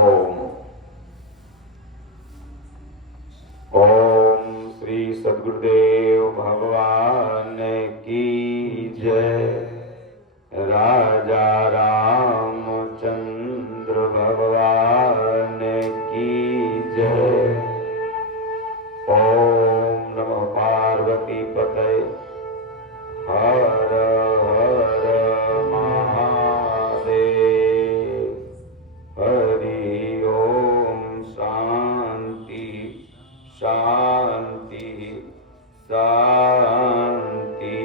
ओम ओम श्री सद्गुरुदेव भगवान की जय। राजा रामचंद्र भगवान की जय। ओम नमः पार्वती पतये। हर हर महादेव। हरि ओम। शांति शांति शांति।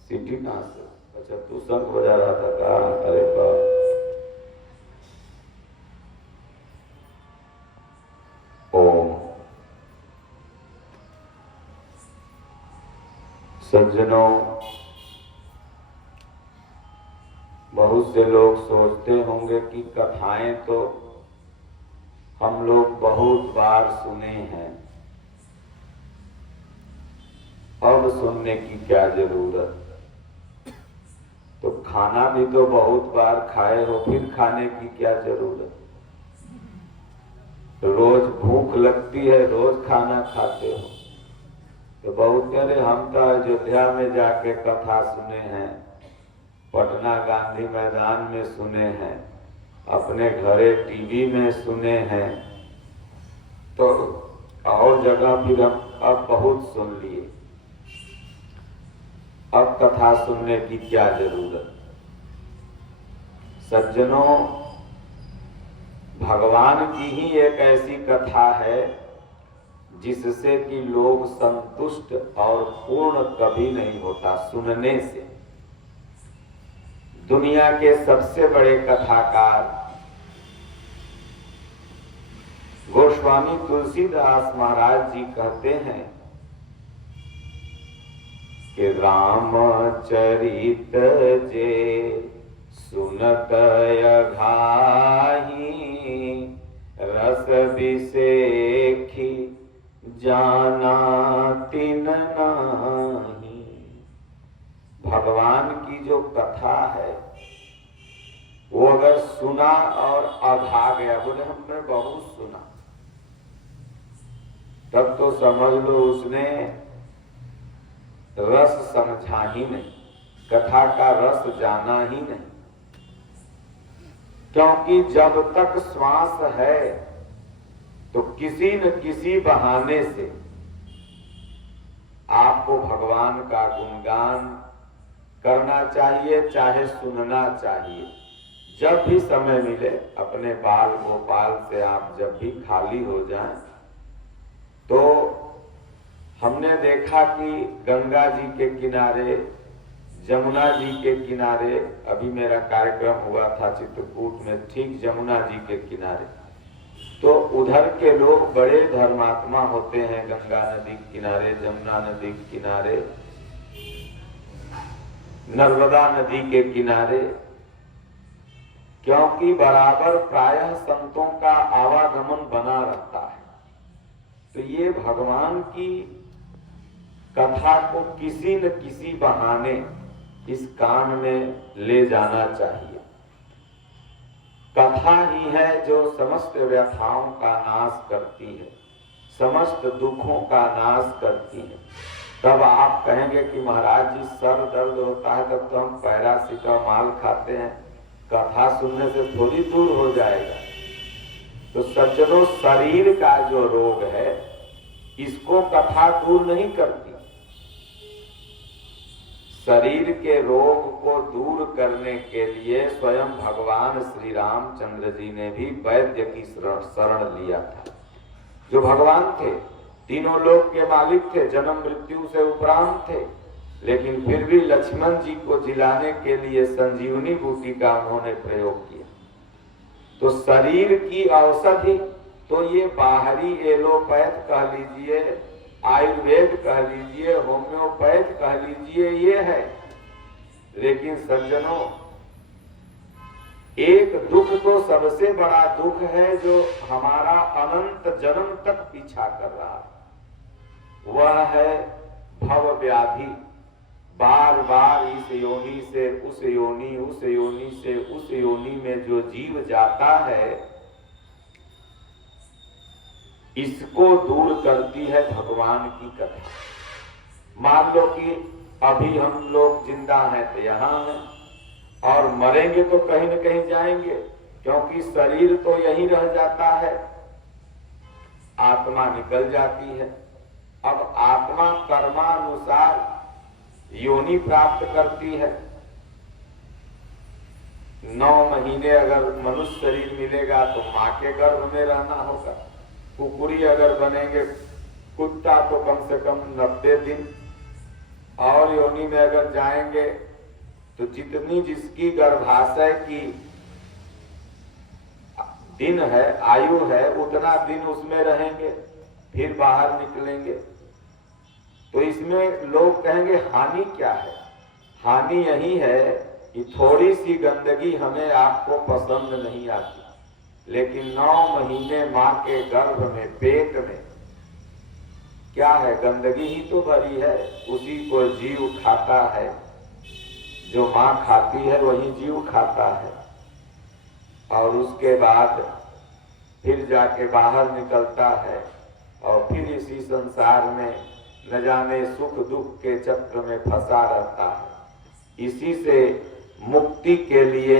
सिटी कहाँ से? अच्छा, तू शंख बजा रहा था का? अरे बाप। ओम। सज्जनों, बहुत से लोग सोचते होंगे कि कथाएं तो हम लोग बहुत बार सुने हैं, अब सुनने की क्या जरूरत। तो खाना भी तो बहुत बार खाए हो, फिर खाने की क्या जरूरत। रोज भूख लगती है, रोज खाना खाते हो। तो बहुत कह हम तो अयोध्या में जाके कथा सुने हैं, पटना गांधी मैदान में सुने हैं, अपने घरे टीवी में सुने हैं, तो और जगह फिर हम अब बहुत सुन लिए, अब कथा सुनने की क्या जरूरत। सज्जनों, भगवान की ही एक ऐसी कथा है जिससे कि लोग संतुष्ट और पूर्ण कभी नहीं होता सुनने से। दुनिया के सबसे बड़े कथाकार गोस्वामी तुलसीदास महाराज जी कहते हैं कि रामचरित जे सुनत अघाही, रस विसेखी जाना तिन नाही। भगवान की जो कथा है वो अगर सुना और अघा गया, बोले हमने बहुत सुना, तब तो समझ लो उसने रस समझा ही नहीं, कथा का रस जाना ही नहीं। क्योंकि जब तक श्वास है तो किसी न किसी बहाने से आपको भगवान का गुणगान करना चाहिए, चाहे सुनना चाहिए। जब भी समय मिले अपने बाल गोपाल से आप जब भी खाली हो जाएं, तो हमने देखा कि गंगा जी के किनारे, जमुना जी के किनारे, अभी मेरा कार्यक्रम हुआ था चित्रकूट में, ठीक जमुना जी के किनारे, तो उधर के लोग बड़े धर्मात्मा होते हैं। गंगा नदी के किनारे, जमुना नदी के किनारे, नर्मदा नदी के किनारे, क्योंकि बराबर प्रायः संतों का आवागमन बना रहता है। तो ये भगवान की कथा को किसी न किसी बहाने इस कान में ले जाना चाहिए। कथा ही है जो समस्त व्यथाओं का नाश करती है, समस्त दुखों का नाश करती है। तब आप कहेंगे कि महाराज जी सर दर्द होता है तब तो हम पैरासिटामॉल खाते हैं, कथा सुनने से थोड़ी दूर हो जाएगा। तो सज्जनों, शरीर का जो रोग है इसको कथा दूर नहीं करती। शरीर के रोग को दूर करने के लिए स्वयं भगवान श्री रामचंद्र जी ने भी वैद्य की शरण लिया था। जो भगवान थे, तीनों लोक के मालिक थे, जन्म मृत्यु से उपरांत थे, लेकिन फिर भी लक्ष्मण जी को जिलाने के लिए संजीवनी बूटी का उन्होंने प्रयोग किया। तो शरीर की औषधि तो ये बाहरी एलोपैथ कह लीजिए, आयुर्वेद कह लीजिए, होम्योपैथ कह लीजिए, ये है। लेकिन सज्जनों, एक दुख तो सबसे बड़ा दुख है जो हमारा अनंत जन्म तक पीछा कर रहा है, वह है भव व्याधि, बार बार इस योनि से उस योनि, उस योनि से उस योनि में जो जीव जाता है, इसको दूर करती है भगवान की कथा। मान लो कि अभी हम लोग जिंदा हैं तो यहाँ हैं, और मरेंगे तो कहीं न कहीं जाएंगे, क्योंकि शरीर तो यही रह जाता है, आत्मा निकल जाती है। अब आत्मा कर्मानुसार योनि प्राप्त करती है। 9 महीने अगर मनुष्य शरीर मिलेगा तो माँ के गर्भ में रहना होगा। कुकुरी अगर बनेंगे कुत्ता तो कम से कम 90 दिन, और योनि में अगर जाएंगे तो जितनी जिसकी गर्भाशय की दिन है, आयु है, उतना दिन उसमें रहेंगे, फिर बाहर निकलेंगे। तो इसमें लोग कहेंगे हानि क्या है? हानि यही है कि थोड़ी सी गंदगी हमें आपको पसंद नहीं आती, लेकिन 9 महीने माँ के गर्भ में, पेट में क्या है? गंदगी ही तो भरी है। उसी को जीव खाता है, जो माँ खाती है वही जीव खाता है। और उसके बाद फिर जाके बाहर निकलता है, और फिर इसी संसार में न जाने सुख दुख के चक्र में फंसा रहता है। इसी से मुक्ति के लिए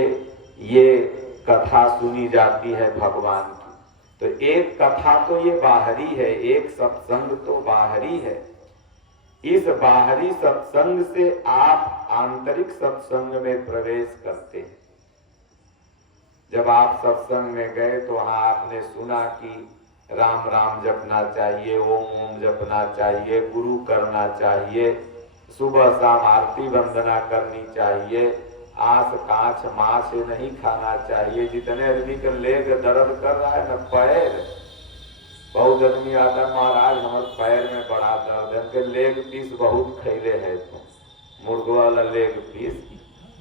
ये कथा सुनी जाती है भगवान की। तो एक कथा तो ये बाहरी है, एक सत्संग तो बाहरी है। इस बाहरी सत्संग से आप आंतरिक सत्संग में प्रवेश करते हैं। जब आप सत्संग में गए तो वहां आपने सुना कि राम राम जपना चाहिए, ओम ओम जपना चाहिए, गुरु करना चाहिए, सुबह शाम आरती वंदना करनी चाहिए, आस कांच मांस नहीं खाना चाहिए। जितने आदमी का लेग दर्द कर रहा है न, पैर, बहुत आदमी आता महाराज हमारे पैर में बड़ा दर्द है, के लेग पीस बहुत खैले है, तो मुर्गो वाला लेग पीस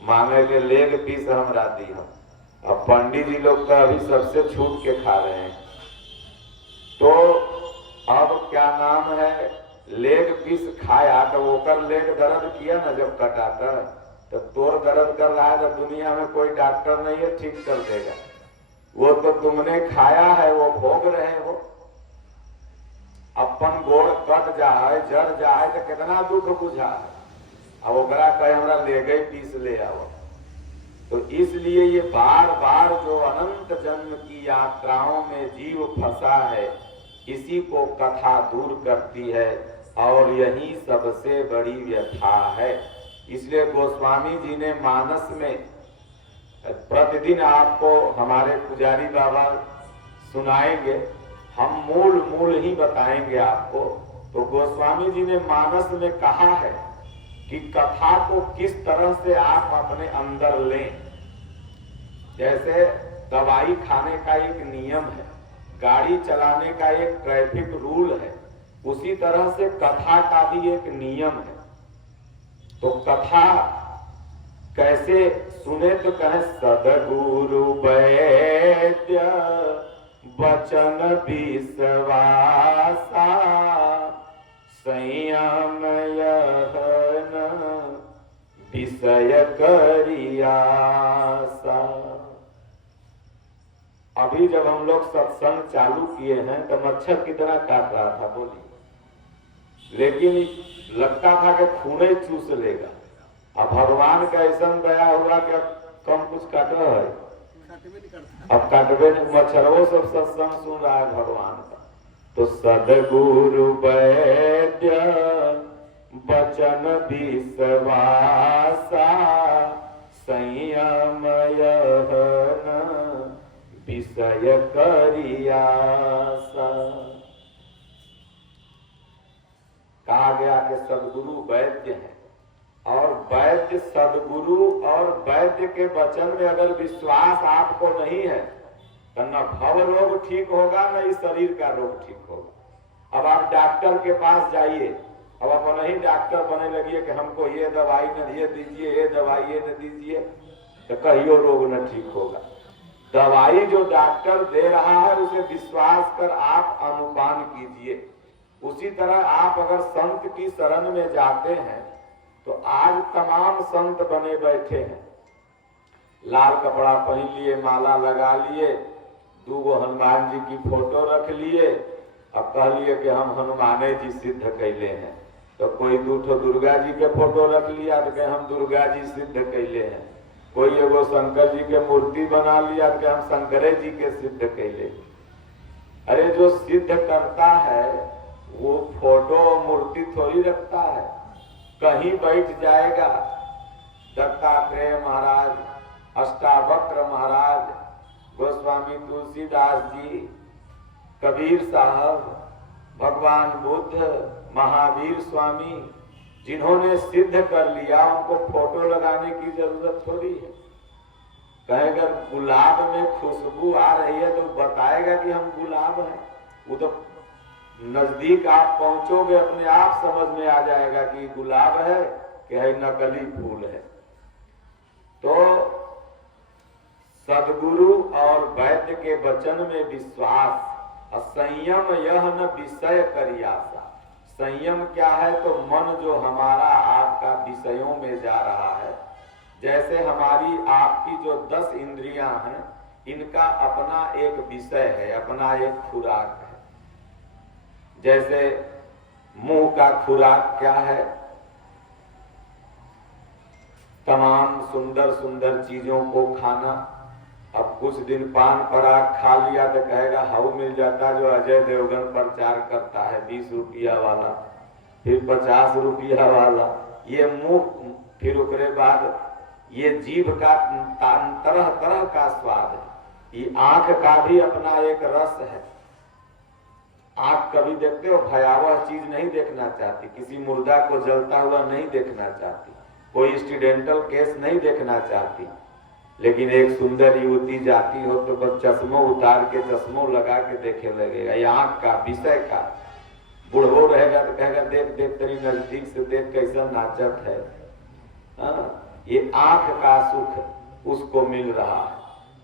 मांगे के लेग पीस हमरा दी हम। अब पंडित जी लोग तो अभी सबसे छूट के खा रहे हैं। तो अब क्या नाम है, लेग पीस खाया तो ओकर लेग दर्द किया ना जब कटाता, तो तोर दर्द कर रहा है तो दुनिया में कोई डॉक्टर नहीं है ठीक कर देगा। वो तो तुमने खाया है, वो भोग रहे हो। अपन गोड़ कट जाए, जड़ जाए तो कितना दुख बुझा है, अब ओकरा कहे हमरा लेगे पीस ले आओ। तो इसलिए ये बार बार जो अनंत जन्म की यात्राओं में जीव फंसा है, इसी को कथा दूर करती है, और यही सबसे बड़ी व्यथा है। इसलिए गोस्वामी जी ने मानस में प्रतिदिन आपको हमारे पुजारी बाबा सुनाएंगे, हम मूल ही बताएंगे आपको। तो गोस्वामी जी ने मानस में कहा है कि कथा को किस तरह से आप अपने अंदर लें। जैसे दवाई खाने का एक नियम है, गाड़ी चलाने का एक ट्रैफिक रूल है, उसी तरह से कथा का भी एक नियम है। तो कथा कैसे सुने तो कहे, सदगुरु वैद्य वचन विश्वासा, संयम यहन विषय करियासा। अभी जब हम लोग सत्संग चालू किए हैं तो मच्छर की तरह काट रहा था, बोली, लेकिन लगता था कि खूने चूस लेगा। अब भगवान का ऐसा दया हुआ कि अब कम कुछ काटो है, अब काटवे नहीं, मच्छरों सब सत्संग सुन रहा है भगवान का। तो सदगुरु वैद्य वचन विश्वासा, संयम यहन विषय करियासा। कहा गया कि सदगुरु वैद्य है, और वैद्य सदगुरु और वैद्य के वचन में अगर विश्वास आपको नहीं है तो न भव रोग ठीक होगा, न इस शरीर का रोग ठीक होगा। अब आप डॉक्टर के पास जाइए, अब अपन ही डॉक्टर बने लगिए कि हमको ये दवाई न ये दीजिए, ये दवाई ये न दीजिए, तो कहियो रोग न ठीक होगा। दवाई जो डॉक्टर दे रहा है उसे विश्वास कर आप अनुपान कीजिए। उसी तरह आप अगर संत की शरण में जाते हैं तो आज तमाम संत बने बैठे हैं, लाल कपड़ा पहन लिए, माला लगा लिए, 2 हनुमान जी की फोटो रख लिए, अब कह लिए कि हम हनुमाने जी सिद्ध कैले हैं। तो कोई 2 दुर्गा जी के फोटो रख लिया तो कहे हम दुर्गा जी सिद्ध कैले हैं। कोई एगो शंकर जी के मूर्ति बना लिया तो हम शंकरे जी के सिद्ध कैले। अरे जो सिद्ध करता है वो फोटो मूर्ति थोड़ी रखता है, कहीं बैठ जाएगा। दत्तात्रेय महाराज, अष्टावक्र महाराज, गोस्वामी तुलसीदास जी, कबीर साहब, भगवान बुद्ध, महावीर स्वामी, जिन्होंने सिद्ध कर लिया उनको फोटो लगाने की जरूरत थोड़ी है। कहेगा गुलाब में खुशबू आ रही है तो बताएगा कि हम गुलाब हैं। वो तो नजदीक आप पहुंचोगे अपने आप समझ में आ जाएगा कि गुलाब है कि है नकली फूल है। तो सदगुरु और वैद्य के वचन में विश्वास, संयम यह न विषय करियासा। संयम क्या है? तो मन जो हमारा आपका विषयों में जा रहा है, जैसे हमारी आपकी जो 10 इंद्रियां हैं, इनका अपना एक विषय है, अपना एक खुराक है। जैसे मुंह का खुराक क्या है? तमाम सुंदर सुंदर चीजों को खाना। अब कुछ दिन पान पराग खा लिया तो कहेगा हाउ मिल जाता जो अजय देवगन प्रचार करता है, 20 रुपया वाला, फिर 50 रुपया वाला, ये मुंह, फिर उसके बाद ये जीभ का तरह तरह का स्वाद है। ये आंख का भी अपना एक रस है। आंख कभी देखते हो भयावह चीज नहीं देखना चाहती, किसी मुर्दा को जलता हुआ नहीं देखना चाहती, कोई एक्सीडेंटल केस नहीं देखना चाहती। लेकिन एक सुंदर युवती जाती हो तो बस चश्मों उतार के, चश्मों लगा के देखे लगेगा। ये आंख का विषय का। बुढ़ो रहेगा तो कहेगा देख देख तेरी नजदीक से देख कैसा नाचत है। ये आंख का सुख उसको मिल रहा है।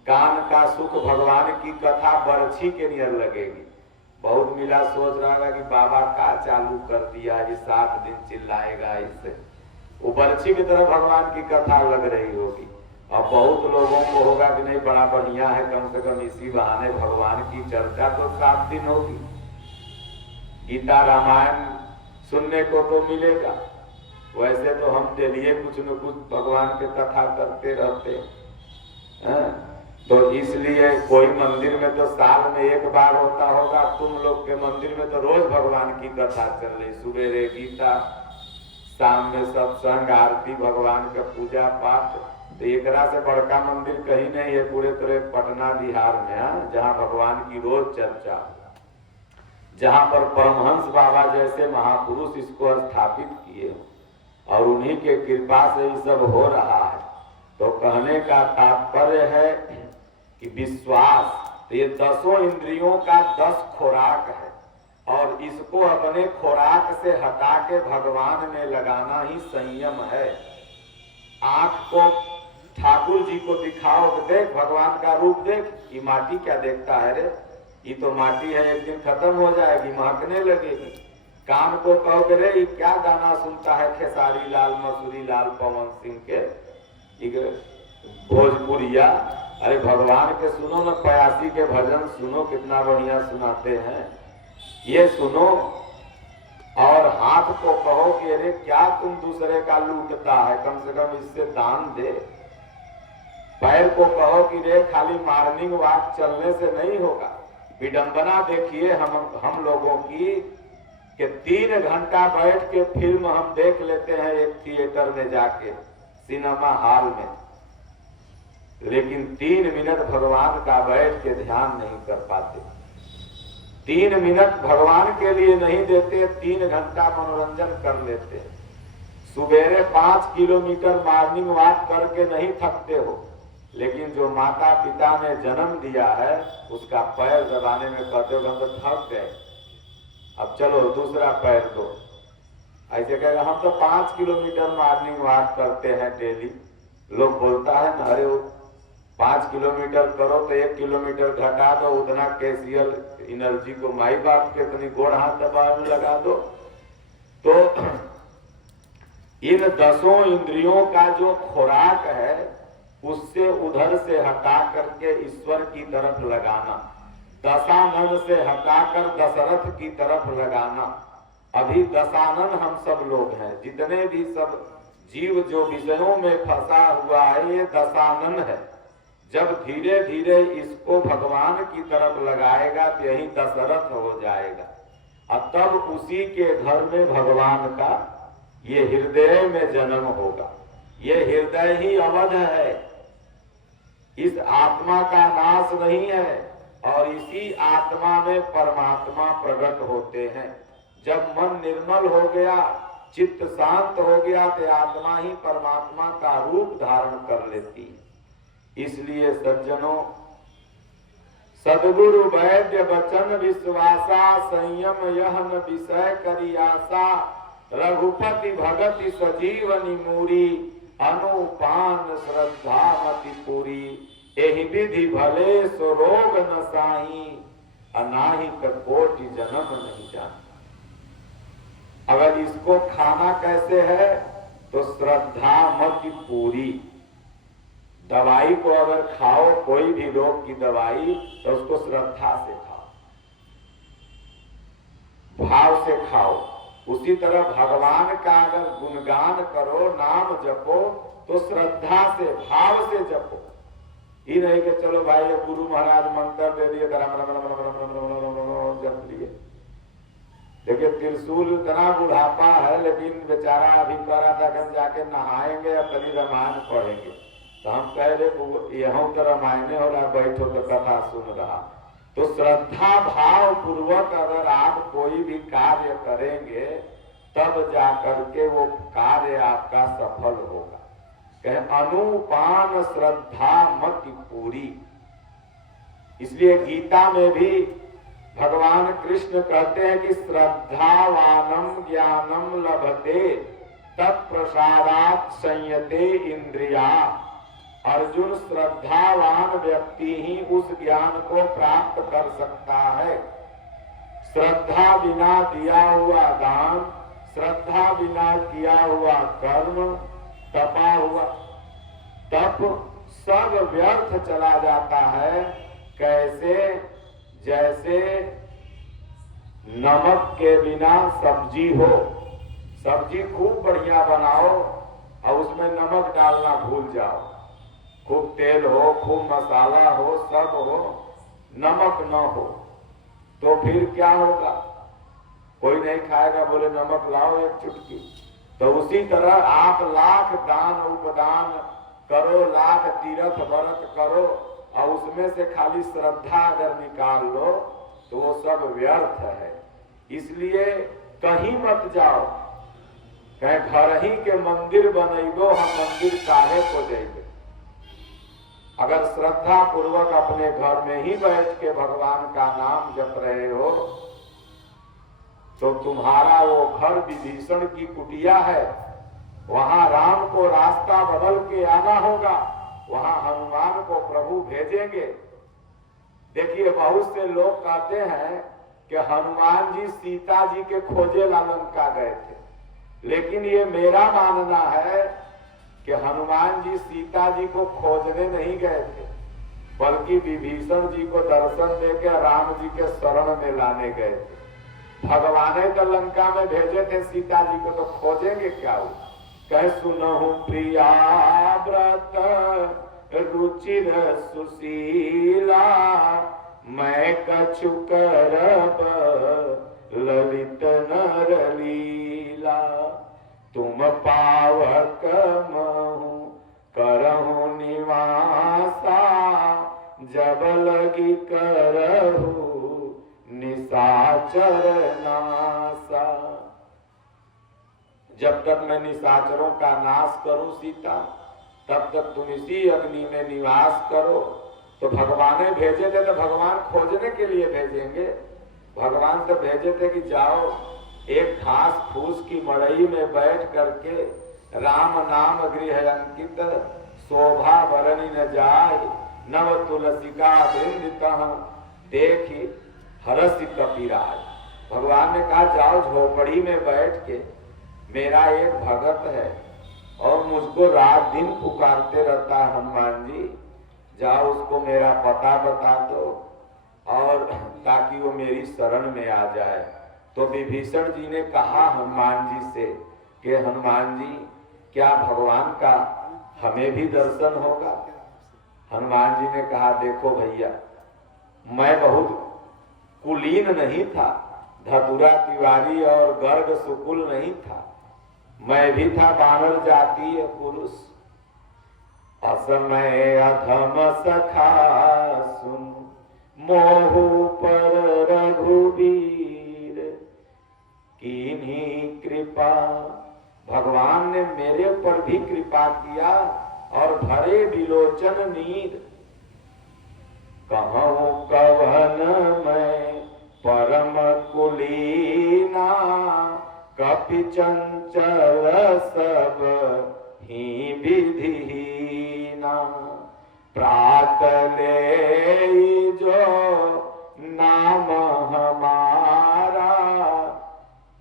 कान का सुख भगवान की कथा बरछी के नियर लगेगी। बहुत मिला सोच रहा है कि बाबा का चालू कर दिया, ये 7 दिन चिल्लाएगा इससे, वो बरछी की तरह भगवान की कथा लग रही होगी। और बहुत लोगों को होगा कि नहीं बड़ा बढ़िया है, कम से कम इसी बहाने भगवान की चर्चा तो 7 दिन होगी, गीता रामायण सुनने को तो मिलेगा। वैसे तो हम डेली कुछ न कुछ भगवान की कथा करते रहते हैं। तो इसलिए कोई मंदिर में तो साल में 1 बार होता होगा, तुम लोग के मंदिर में तो रोज भगवान की कथा चल रही, सुबेरे गीता, शाम में सत्संग, आरती, भगवान का पूजा पाठ। तो एकरा से बड़का मंदिर कहीं नहीं है पूरे तरह पटना बिहार में, जहाँ भगवान की रोज चर्चा, जहाँ पर परमहंस बाबा जैसे महापुरुष इसको स्थापित किए और उन्हीं के कृपा से ये सब हो रहा है। तो कहने का तात्पर्य है कि विश्वास, तो ये 10 इंद्रियों का 10 खुराक है और इसको अपने खुराक से हटा के भगवान में लगाना ही संयम है। आंख को ठाकुर जी को दिखाओ तो देख भगवान का रूप देख, ये माटी क्या देखता है रे, ये तो माटी है, एक दिन खत्म हो जाएगी, महकने लगेगी। कान को कहोगे रे ये क्या गाना सुनता है खेसारी लाल, मसूरी लाल, पवन सिंह के भोजपुरिया, अरे भगवान के सुनो न, 85 के भजन सुनो, कितना बढ़िया सुनाते हैं, ये सुनो। और हाथ को कहो कि अरे क्या तुम दूसरे का लूटता है, कम से कम इससे दान दे। पैर को कहो कि रे खाली मॉर्निंग वॉक चलने से नहीं होगा। विडंबना देखिए हम लोगों की कि 3 घंटा बैठ के फिल्म हम देख लेते हैं एक थिएटर में जाके, सिनेमा हॉल में, लेकिन 3 मिनट भगवान का बैठ के ध्यान नहीं कर पाते। 3 मिनट भगवान के लिए नहीं देते, 3 घंटा मनोरंजन कर लेते। सुबेरे 5 किलोमीटर मॉर्निंग वॉक करके नहीं थकते हो, लेकिन जो माता पिता ने जन्म दिया है उसका पैर दबाने में कहते हो हम तो थक गए, अब चलो दूसरा पैर दो। ऐसे कहेगा हम तो 5 किलोमीटर मॉर्निंग वॉक करते हैं डेली। लोग बोलता है ना, अरे 5 किलोमीटर करो तो 1 किलोमीटर घटा दो, उतना कैशियल एनर्जी को माई बाप के अपनी गोड़ हाथ दबाने में लगा दो। तो इन 10 इंद्रियों का जो खुराक है उससे उधर से हटा करके ईश्वर की तरफ लगाना, दशानन से हटाकर दशरथ की तरफ लगाना। अभी दशानन हम सब लोग हैं, जितने भी सब जीव जो विषयों में फंसा हुआ है ये दशानन है। जब धीरे धीरे इसको भगवान की तरफ लगाएगा तो यही दशरथ हो जाएगा और तब उसी के घर में भगवान का ये हृदय में जन्म होगा। ये हृदय ही अवध है, इस आत्मा का नाश नहीं है और इसी आत्मा में परमात्मा प्रकट होते हैं। जब मन निर्मल हो गया, चित्त शांत हो गया तो आत्मा ही परमात्मा का रूप धारण कर लेती है। इसलिए सज्जनों, सद्गुरु वैद्य वचन विश्वासा, संयम यह न विषय करी आशा, रघुपति भगति सजीवनी मूरी, अनुपान श्रद्धा मति पूरी, एहि विधि भले सो रोग न साही, अनाही कोटि जन्म नहीं जान। अगर इसको खाना कैसे है तो श्रद्धा मति पूरी। दवाई को अगर खाओ, कोई भी रोग की दवाई, तो उसको श्रद्धा से खाओ, भाव से खाओ। उसी तरह भगवान का अगर गुणगान करो, नाम जपो, तो श्रद्धा से भाव से जपो। ये नहीं कि चलो भाई गुरु महाराज मंत्र दे दिए जप लिए। देखिए त्रिशूल इतना बुढ़ापा है, लेकिन बेचारा अभी कह रहा था कि हम जाके नहाएंगे या कभी रामायण पढ़ेंगे। तो हम कह रहे यहाँ तो रामायण हो रहा, बैठो तो कथा सुन रहा। तो श्रद्धा भाव पूर्वक अगर आप कोई भी कार्य करेंगे तब जाकर के वो कार्य आपका सफल होगा। कहे अनुपान श्रद्धा मति पूरी। इसलिए गीता में भी भगवान कृष्ण कहते हैं कि श्रद्धावानम ज्ञानम लभते तत्प्रसादात् संयते इंद्रिया। अर्जुन, श्रद्धावान व्यक्ति ही उस ज्ञान को प्राप्त कर सकता है। श्रद्धा बिना दिया हुआ दान, श्रद्धा बिना किया हुआ कर्म, तपा हुआ तप सब व्यर्थ चला जाता है। कैसे? जैसे नमक के बिना सब्जी हो, सब्जी खूब बढ़िया बनाओ और उसमें नमक डालना भूल जाओ, खूब तेल हो, खूब मसाला हो, सब हो, नमक न हो तो फिर क्या होगा? कोई नहीं खाएगा। बोले नमक लाओ एक चुटकी। तो उसी तरह आप लाख दान उपदान करो, लाख तीर्थ व्रत करो और उसमें से खाली श्रद्धा अगर निकाल लो तो वो सब व्यर्थ है। इसलिए कहीं मत जाओ, कहीं घर ही के मंदिर बनैबो, हम मंदिर काहे को जाएंगे। अगर श्रद्धा पूर्वक अपने घर में ही बैठ के भगवान का नाम जप रहे हो तो तुम्हारा वो घर विभीषण की कुटिया है, वहां राम को रास्ता बदल के आना होगा, वहां हनुमान को प्रभु भेजेंगे। देखिए बहुत से लोग कहते हैं कि हनुमान जी सीता जी के खोजे लंका गए थे, लेकिन ये मेरा मानना है कि हनुमान जी सीता जी को खोजने नहीं गए थे, बल्कि विभीषण जी को दर्शन देकर राम जी के शरण में लाने गए थे। भगवान ने तो लंका में भेजे थे सीता जी को, तो खोजेंगे क्या वो? कह सुनहु प्रिया व्रत रुचिर सुशीला, मैं कछु करब ललित नर लीला, तुम पावक महु करहु निवासा, जब लगी करहु निशाचर नासा। जब तक मैं निशाचरों का नाश करूं सीता, तब तक तुम इसी अग्नि में निवास करो। तो भगवान ने भेजे थे तो भगवान खोजने के लिए भेजेंगे। भगवान तो भेजे थे कि जाओ एक घास फूस की मड़ई में बैठ करके राम नाम गृह अंकित, शोभा बरनी न जाय, नव तुलसिका वृंदितः, देखी हरसि कपिराज। भगवान ने कहा जाओ झोपड़ी में बैठ के मेरा एक भगत है और मुझको रात दिन पुकारते रहता है, हनुमान जी जाओ उसको मेरा पता बता दो और ताकि वो मेरी शरण में आ जाए। तो विभीषण जी ने कहा हनुमान जी से कि हनुमान जी क्या भगवान का हमें भी दर्शन होगा? हनुमान जी ने कहा देखो भैया, मैं बहुत कुलीन नहीं था, धतुरा तिवारी और गर्ग सुकुल नहीं था, मैं भी था वानर जातीय पुरुष। असमय अधम सखा सुन मोहु पर रघुवीर कीन्ही कृपा। भगवान ने मेरे पर भी कृपा किया और भरे विलोचन नीर। कहूँ कवन मैं परम कुलीना कपि चंचल सब ही विधिहीना। प्रात ले जो नाम हमारा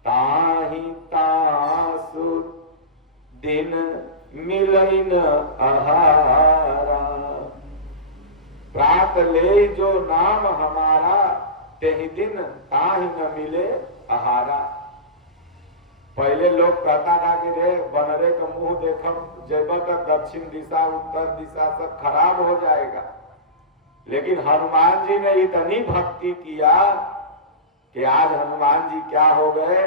ताहि तासु दिन मिलन आहारा। प्रात ले जो नाम हमारा तेहि दिन ताहि न मिले आहारा। पहले लोग कहता था कि रे बनरे का मुंह देखब जब तक दक्षिण दिशा उत्तर दिशा सब खराब हो जाएगा, लेकिन हनुमान जी ने इतनी भक्ति किया कि आज हनुमान जी क्या हो गए,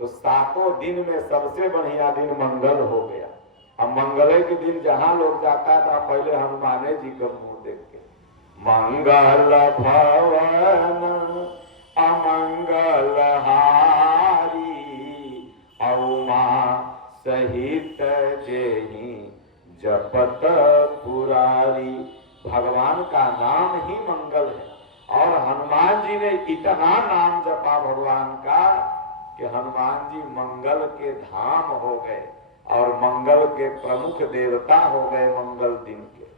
तो सातों दिन में सबसे बढ़िया दिन मंगल हो गया। अब मंगल के दिन जहां लोग जाता था पहले हनुमाने जी का मुंह देख के मंगल भवन अमंगल हारी औमा सहित जेहि जपत पुरारी। भगवान का नाम ही मंगल है और हनुमान जी ने इतना नाम जपा भगवान का कि हनुमान जी मंगल के धाम हो गए और मंगल के प्रमुख देवता हो गए मंगल दिन के।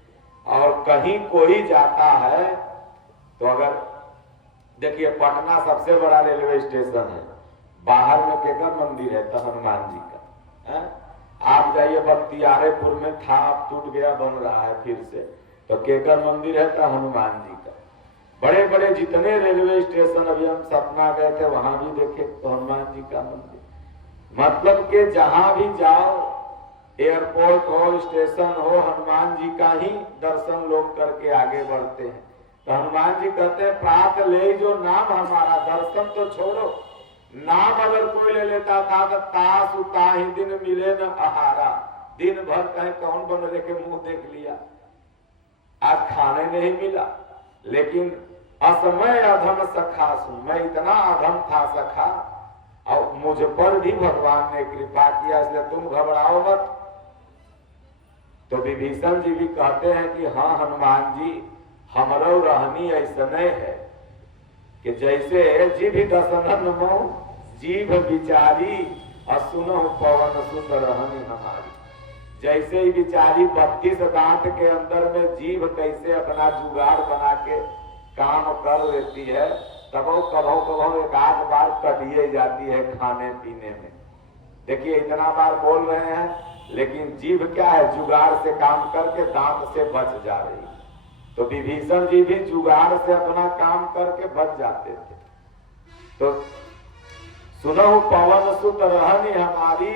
और कहीं कोई जाता है तो अगर देखिए पटना सबसे बड़ा रेलवे स्टेशन है, बाहर में केकर मंदिर है? तो हनुमान जी का है? आप जाइए बख्तियारपुर में था, अब टूट गया बन रहा है फिर से, तो केकर मंदिर है? तो हनुमान जी का। बड़े बड़े जितने रेलवे स्टेशन अभी हम सपना गए थे वहां भी देखे तो हनुमान जी का मंदिर। मतलब के जहां भी जाओ, एयरपोर्ट हो स्टेशन हो, हनुमान जी का ही दर्शन लोग करके आगे बढ़ते हैं। तो हनुमान जी कहते हैं प्रात ले जो नाम हमारा, दर्शन तो छोड़ो, नाम अगर कोई ले लेता था तो तास उताही दिन मिले न आहारा। दिन भर कहीं कौन बनरे के मुंह देख लिया, आज खाने नहीं मिला। लेकिन असमय अधम सखा सुन, मैं इतना अधम था सखा और मुझ पर भी भगवान ने कृपा किया, इसलिए तुम घबराओ मत। तो विभीषण जी भी कहते हैं कि हाँ हनुमान जी हमरो रहनी ऐसने है कि जैसे जीभ दसनन मो जीभ विचारी असुनो पवन सुत रहनी हमारी। जैसे ही बिचारी 32 दांत के अंदर में जीभ कैसे अपना जुगाड़ बना के काम कर लेती है, तब वो कभो कभो एक आध बार कटिए जाती है खाने पीने में। देखिए इतना बार बोल रहे हैं लेकिन जीभ क्या है, जुगाड़ से काम करके दांत से बच जा रही है। तो विभीषण जी भी जुगाड़ से अपना काम करके बच जाते थे। तो सुनहु पवन सुत रहनी हमारी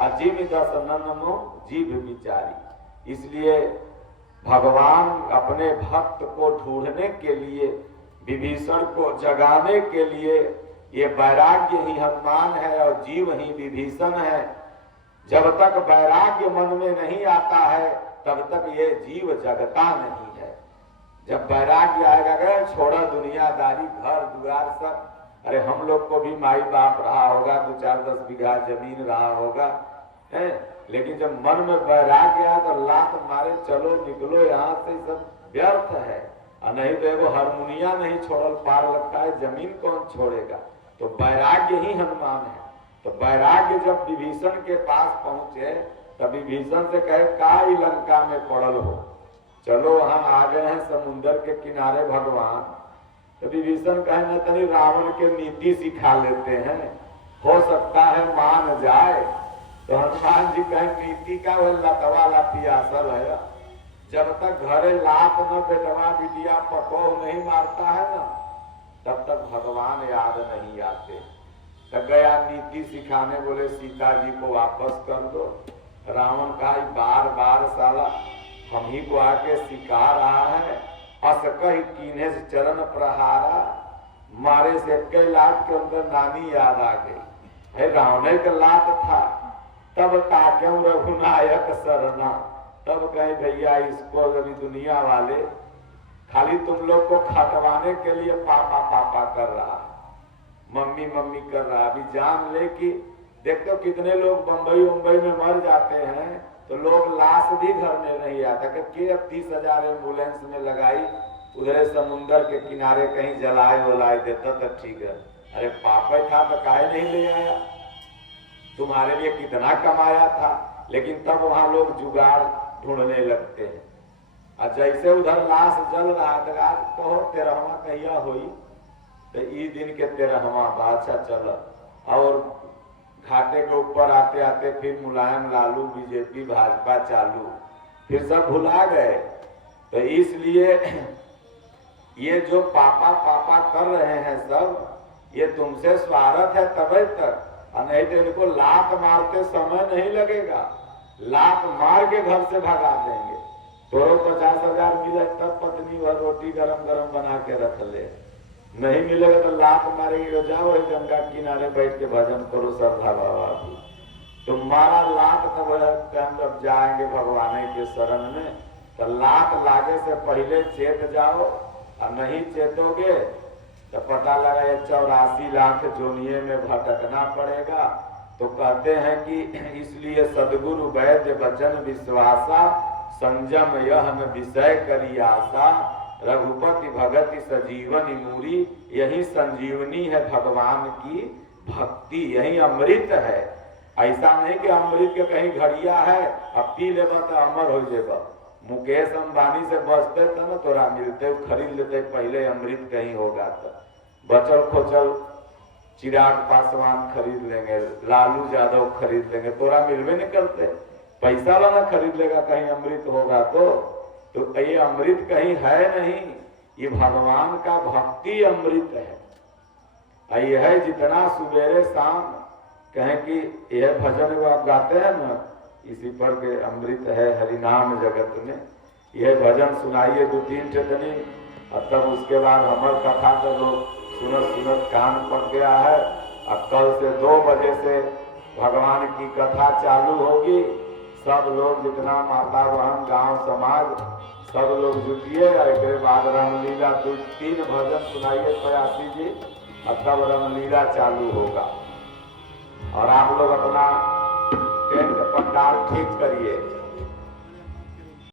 अजीब दसनन जीभ विचारी। इसलिए भगवान अपने भक्त को ढूंढने के लिए, विभीषण को जगाने के लिए, ये वैराग्य ही हनुमान है और जीव ही विभीषण है। जब तक वैराग्य मन में नहीं आता है तब तक ये जीव जगता नहीं है। जब वैराग्य आएगा, गए छोड़ा दुनियादारी घर दुआर सब, अरे हम लोग को भी माई बाप रहा होगा, 2-4-10 बीघा जमीन रहा होगा है, लेकिन जब मन में वैराग्य आया तो लात मारे चलो निकलो यहाँ से, सब व्यर्थ है। और नहीं तो एगो हारमोनिया नहीं छोड़ल पार लगता है, जमीन कौन छोड़ेगा? तो वैराग्य ही हनुमान है। तो वैराग्य जब विभीषण के पास पहुंचे तब विभीषण से कहे काई लंका में पड़ल हो, चलो वहां आ गए हैं समुन्द्र के किनारे भगवान। तो विभीषण कहे न तनी रावण के नीति सिखा लेते हैं। हो सकता है मान जाए। तो हनुमान जी कहें नीति का वह लतवाला पियासल है, जब तक घरे लात न बेटवा बिटिया पतो नहीं मारता है ना, तब तक भगवान याद नहीं आते। तब गया नीति सिखाने, बोले सीता जी को वापस कर दो। रावण का बार बार साला हम ही को आके सिखा रहा है, असकही कीन्हे से चरण प्रहारा, मारे से कई लाख के अंदर नानी याद आ गई है। रावण का लात था तब ताक्यों रघुनायक सरना, तब कहे भैया इसको अभी दुनिया वाले खाली तुम लोग को खटवाने के लिए पापा पापा कर रहा है, मम्मी मम्मी कर रहा है। अभी जान ले कि देखते हो कितने लोग बंबई में मर जाते हैं तो लोग लाश भी घर में नहीं आता कि अब 30,000 एम्बुलेंस में लगाई, उधर समुन्दर के किनारे कहीं जलाए वलाए देता तो ठीक है। अरे पापा था तो काहे नहीं ले आया, तुम्हारे लिए कितना कमाया था। लेकिन तब वहां लोग जुगाड़ ढूंढने लगते हैं। और जैसे उधर लाश जल रहा था, आज कहो 13वां कहिया हुई, तो ई दिन के 13वां बादशाह चल। और घाटे के ऊपर आते आते फिर मुलायम लालू बीजेपी भाजपा चालू, फिर सब भुला गए। तो इसलिए ये जो पापा पापा कर रहे हैं सब, ये तुमसे स्वार्थ है तभी तक, और नहीं तो इनको लात मारते समय नहीं लगेगा, लात मार के घर से भगा देंगे। तोरो 50,000 मिले तब पत्नी भर रोटी गरम गरम बना के रख ले, नहीं मिलेगा तो लात मारेगी। जाओ गंगा किनारे बैठ के भजन करो श्रद्धा बाबा भी, तो मारा लात तब जब जाएंगे भगवान के शरण में, तो लात लागे से पहले चेत जाओ, और नहीं चेतोगे तो पता लगा 84 लाख जोनिये में भटकना पड़ेगा। तो कहते हैं कि इसलिए सदगुरु वैद्य वचन विश्वासा, संयम यह विषय करी आशा, रघुपति भगति सजीवन मूरी, यही संजीवनी है भगवान की भक्ति, यही अमृत है। ऐसा नहीं कि अमृत के कहीं घड़िया है अब पी लेबा तो अमर हो जेबा। मुकेश अंबानी से बचते तो ना तोरा मिलते, खरीद लेते पहले अमृत कहीं होगा तो। बचल खोचल चिराग पासवान खरीद लेंगे, लालू यादव खरीद लेंगे, तोरा मिलवे नहीं करते। पैसा वाला खरीद लेगा कहीं अमृत होगा तो ये अमृत कहीं है नहीं, ये भगवान का भक्ति अमृत है। ये है जितना सुबेरे शाम कहें कि यह भजन वो आप गाते हैं ना, इसी पर के अमृत है हरिनाम जगत में, यह भजन सुनाइए 2-3 टटनी, और तब उसके बाद हमर कथा तो लोग सुनत कान पड़ गया है। अब कल से 2 बजे से भगवान की कथा चालू होगी। सब लोग जितना माता बहन गांव समाज सब लोग जुटिए, एक बाद रामलीला 2-3 भजन सुनाइए प्रयासी जी, और तब रामलीला चालू होगा। और आप लोग अपना टेंट पंडाल ठीक करिए।